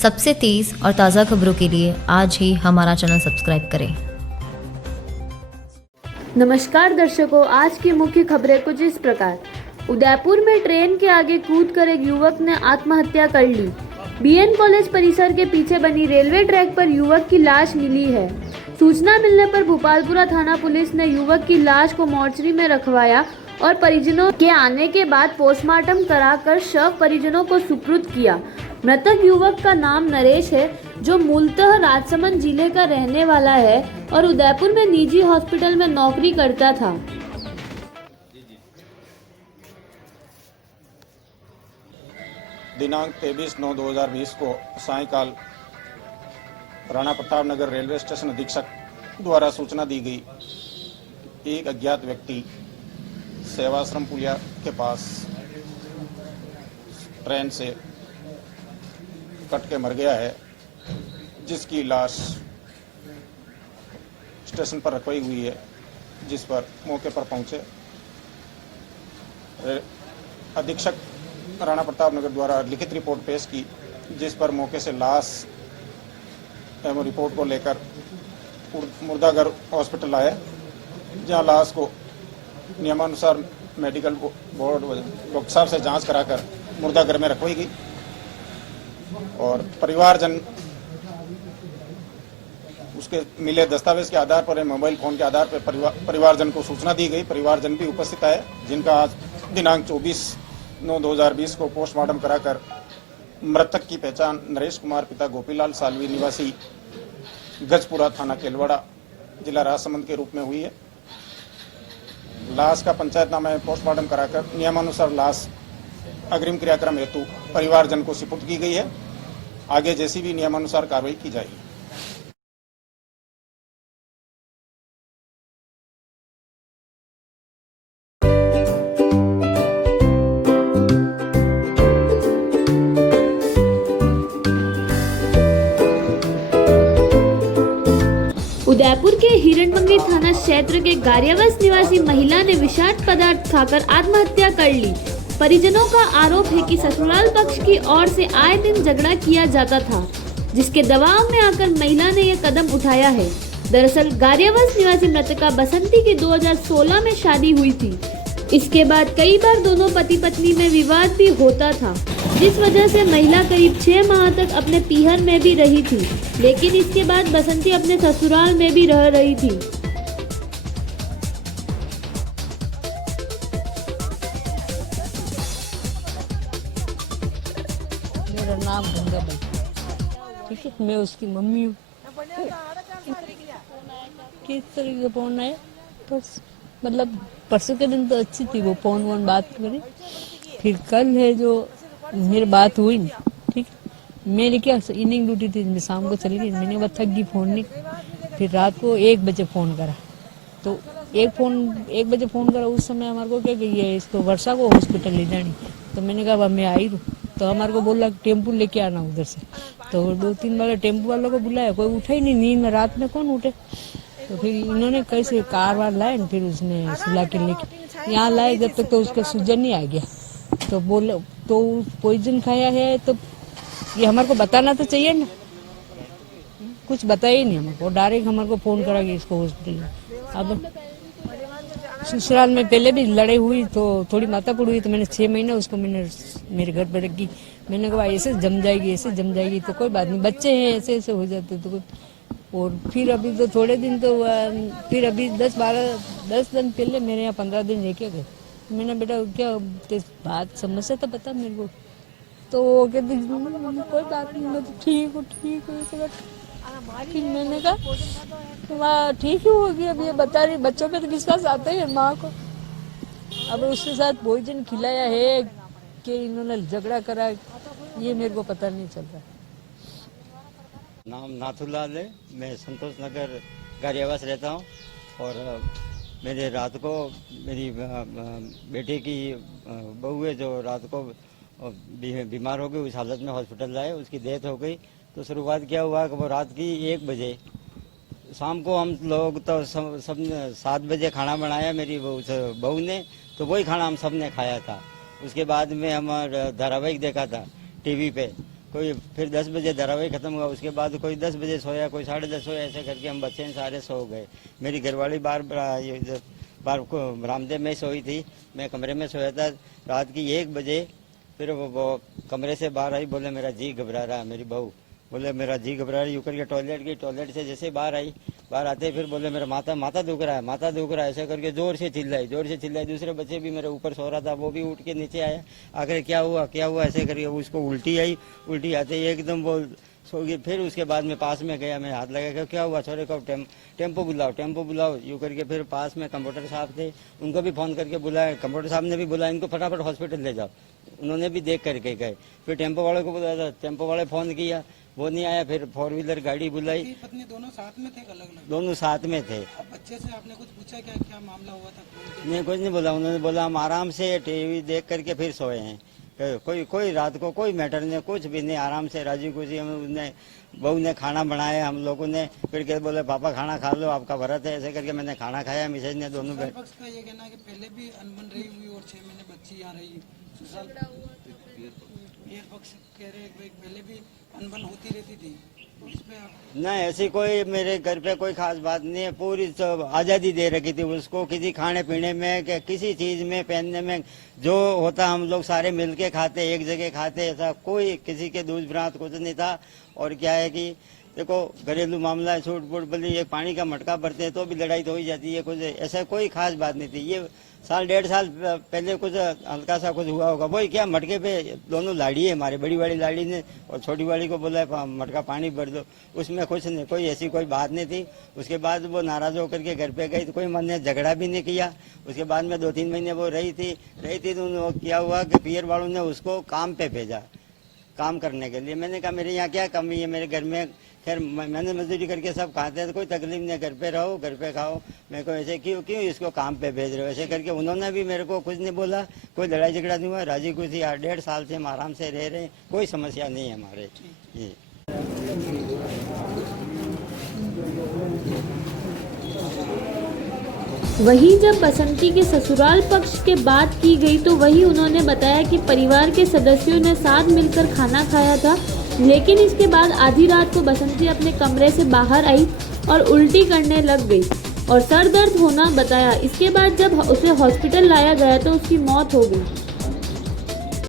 सबसे तेज और ताज़ा खबरों के लिए आज ही हमारा चैनल सब्सक्राइब करें। नमस्कार दर्शकों, आज की मुख्य खबरें कुछ इस प्रकार। उदयपुर में ट्रेन के आगे कूदकर एक युवक ने आत्महत्या कर ली। बीएन कॉलेज परिसर के पीछे बनी रेलवे ट्रैक पर युवक की लाश मिली है। सूचना मिलने पर भोपालपुरा थाना पुलिस ने युवक की लाश को मोर्चरी में रखवाया और परिजनों के आने के बाद पोस्टमार्टम कराकर शव परिजनों को सुपुर्द किया। मृतक युवक का नाम नरेश है, जो मूलतः राजसमंद जिले का रहने वाला है और उदयपुर में निजी हॉस्पिटल में नौकरी करता था। दिनांक 23/9/2020 को सायंकाल राणा प्रताप नगर रेलवे स्टेशन अधीक्षक द्वारा सूचना दी गई, एक अज्ञात व्यक्ति सेवाश्रम पुलिया के पास ट्रेन से कट के मर गया है, जिसकी लाश स्टेशन पर रखवाई हुई है, जिस पर मौके पर पहुंचे अधीक्षक राणा प्रताप नगर द्वारा लिखित रिपोर्ट पेश की, जिस पर मौके से लाश एवं रिपोर्ट को लेकर मुर्दाघर हॉस्पिटल आए, जहां लाश को नियमानुसार मेडिकल बोर्ड डॉक्टर साहब से जांच कराकर मुर्दाघर में रखवाई गई और परिवारजन उसके मिले दस्तावेज के आधार पर, मोबाइल फोन के आधार पर परिवारजन को सूचना दी गई। परिवारजन भी उपस्थित आए, जिनका आज दिनांक 24/9/2020 को पोस्टमार्टम कराकर मृतक की पहचान नरेश कुमार पिता गोपीलाल सालवी निवासी गजपुरा थाना केलवाड़ा जिला राजसमंद के रूप में हुई है। लाश का पंचायतनामा में पोस्टमार्टम कराकर नियमानुसार लाश अग्रिम क्रियाक्रम हेतु परिवारजन को सुपुर्द की गई है। आगे जैसी भी नियमानुसार कार्रवाई की जाएगी। उदयपुर के हिरणमंगली थाना क्षेत्र के गारियावास निवासी महिला ने विषाक्त पदार्थ खाकर आत्महत्या कर ली। परिजनों का आरोप है कि ससुराल पक्ष की ओर से आए दिन झगड़ा किया जाता था, जिसके दबाव में आकर महिला ने यह कदम उठाया है। दरअसल गारियावास निवासी मृतका बसंती की 2016 में शादी हुई थी। इसके बाद कई बार दोनों पति पत्नी में विवाद भी होता था, जिस वजह से महिला करीब 6 माह तक अपने पीहर में भी रही थी, लेकिन इसके बाद बसंती अपने ससुराल में भी रह रही थी। मेरा नाम गंगाबाई, ठीक है, मैं उसकी मम्मी हूँ। किस तरह का फोन आया? बस मतलब परसों के दिन तो अच्छी थी, वो फोन बात करी। फिर कल है जो मेरी बात हुई ना, ठीक, मेरी क्या इनिंग ड्यूटी थी, मैं शाम को चली गई। मैंने बस थक गई, फोन नहीं। फिर रात को 1 बजे फोन करा, तो 1 बजे फोन करा। उस समय हमारे को क्या गई है, इसको वर्षा को हॉस्पिटल ले जानी। तो मैंने कहा मैं आई हूँ, तो हमारे को बोला टेम्पू लेके आना उधर से। तो 2-3 बार टेम्पू वालों को बुलाया, कोई उठा ही नहीं। नींद में रात में कौन उठे? तो फिर इन्होंने कैसे कार वार लाए, फिर उसने सुला के लेके यहाँ लाए। जब तक तो उसका सूजन नहीं आ गया, तो बोले तो पॉइजन खाया है, तो ये हमारे को बताना तो चाहिए ना। कुछ बताया ही नहीं हमारे को, डायरेक्ट हमारे को फोन करा कि इसको हॉस्पिटल। अब ससुराल में पहले भी लड़ाई हुई, तो थोड़ी माथापड़ हुई, तो मैंने 6 महीने उसको मेरे घर पर रखी। मैंने कहा ऐसे जम जाएगी, ऐसे जम जाएगी, तो कोई बात नहीं, बच्चे हैं, ऐसे ऐसे हो जाते तो कोई। और फिर अभी तो थोड़े दिन तो फिर अभी 10 दिन पहले मेरे यहाँ 15 दिन रह के गए। मैंने बेटा क्या बात समस्या तो बता मेरे को। तो वो कहते कोई बात नहीं, मैं तो ठीक हूँ फिर मैंने कहा माँ ठीक ही होगी। अब ये बता रही, बच्चों पे तो विश्वास आता है माँ को। अब उसके साथ भोजन खिलाया है कि इन्होंने झगड़ा करा, ये मेरे को पता नहीं चल रहा। नाम नाथुलाल है, मैं संतोष नगर गारियावास रहता हूँ। और मेरे रात को मेरी बेटे की बहू है, जो रात को बीमार हो गई, उस हालत में हॉस्पिटल लाए, उसकी डेथ हो गई। तो शुरुआत क्या हुआ कि वो रात की 1 बजे, शाम को हम लोग तो सब 7 बजे खाना बनाया मेरी बहू ने, तो वही खाना हम सब ने खाया था। उसके बाद में हम धारावाहिक देखा था टीवी पे, कोई फिर 10 बजे धारावाहिक खत्म हुआ, उसके बाद कोई 10 बजे सोया, कोई 10:30 सोया, ऐसे करके हम बच्चे सारे सो गए। मेरी घरवाली बार को रामदेव में सोई थी, मैं कमरे में सोया था। रात की 1 बजे फिर वो कमरे से बाहर आई, बोले मेरा जी घबरा रहा है। मेरी बहू बोले मेरा जी घबरा रहा है, यूं करके टॉयलेट गई, टॉयलेट से जैसे बाहर आई, बाहर आते फिर बोले मेरा माथा दुख रहा है, माथा दुख रहा है, ऐसे करके जोर से चिल्लाई। दूसरे बच्चे भी मेरे ऊपर सो रहा था, वो भी उठ के नीचे आया, आकर क्या हुआ ऐसे करके उसको उल्टी आई। उल्टी आते ही एकदम वो सो गई। फिर उसके बाद में पास में गया, मैं हाथ लगा क्या हुआ, छोरे को टेम्पो बुलाओ यूँ करके। फिर पास में कंप्यूटर साहब थे, उनको भी फ़ोन करके बुलाया, कंप्यूटर साहब ने भी बुलाया, इनको फटाफट हॉस्पिटल ले जाओ। उन्होंने भी देख करके गए। फिर टेम्पो वाले को बुलाया था, टेम्पो वाले फ़ोन किया, वो नहीं आया। फिर 4 व्हीलर गाड़ी बुलाई। पत्नी दोनों साथ में थे, अलग-अलग? दोनों साथ में थे। अब बच्चे से आपने कुछ पूछा क्या मामला हुआ था? नहीं, कुछ नहीं बोला। उन्होंने बोला हम आराम से टीवी देख करके फिर सोए हैं, कोई रात को कोई मैटर नहीं, कुछ भी नहीं, आराम से राजी खुशी। हमने बहू ने खाना बनाया, हम लोगों ने फिर के बोले पापा खाना खा लो, आपका व्रत है, ऐसे करके मैंने खाना खाया। मिसेज ने दोनों बैठ। पक्ष का ये कहना है कि पहले भी अनबन रही हुई और 6 महीने बच्ची आ रही। ये पक्ष कह रहे हैं कि पहले भी अनबन होती रहती थी। नहीं, ऐसी कोई मेरे घर पे कोई खास बात नहीं है। पूरी सब आज़ादी दे रखी थी उसको, किसी खाने पीने में, किसी चीज़ में, पहनने में, जो होता हम लोग सारे मिलके खाते, एक जगह खाते। ऐसा कोई किसी के दूध भ्रांत कुछ नहीं था। और क्या है कि देखो घरेलू मामला है, छूट फूट बल्कि एक पानी का मटका भरते हैं तो भी लड़ाई तो हो ही जाती है। कुछ ऐसा कोई खास बात नहीं थी। ये साल 1.5 साल पहले कुछ हल्का सा कुछ हुआ होगा, वही क्या मटके पे दोनों लाड़ी है हमारे, बड़ी वाली लाड़ी ने और छोटी वाली को बोला मटका पानी भर दो, उसमें कुछ नहीं, कोई ऐसी कोई बात नहीं थी। उसके बाद वो नाराज होकर के घर पे गई तो कोई मैंने झगड़ा भी नहीं किया। उसके बाद में 2-3 महीने वो रही थी तो क्या हुआ कि पियर वालों ने उसको काम पे भेजा, काम करने के लिए। मैंने कहा मेरे यहाँ क्या कमी है, मेरे घर में खैर मैंने मजदूरी करके सब खाते हैं तो कोई तकलीफ नहीं, घर पे रहो, घर पे खाओ। मेरे को ऐसे क्यों इसको काम पे भेज रहे हो, ऐसे करके उन्होंने भी मेरे को कुछ नहीं बोला। कोई लड़ाई झगड़ा नहीं हुआ, राजी खुशी 1.5 साल से हम आराम से रह रहे हैं, कोई समस्या नहीं है हमारे। जी वहीं जब बसंती के ससुराल पक्ष के बात की गई तो वहीं उन्होंने बताया कि परिवार के सदस्यों ने साथ मिलकर खाना खाया था, लेकिन इसके बाद आधी रात को बसंती अपने कमरे से बाहर आई और उल्टी करने लग गई और सर दर्द होना बताया। इसके बाद जब उसे हॉस्पिटल लाया गया तो उसकी मौत हो गई।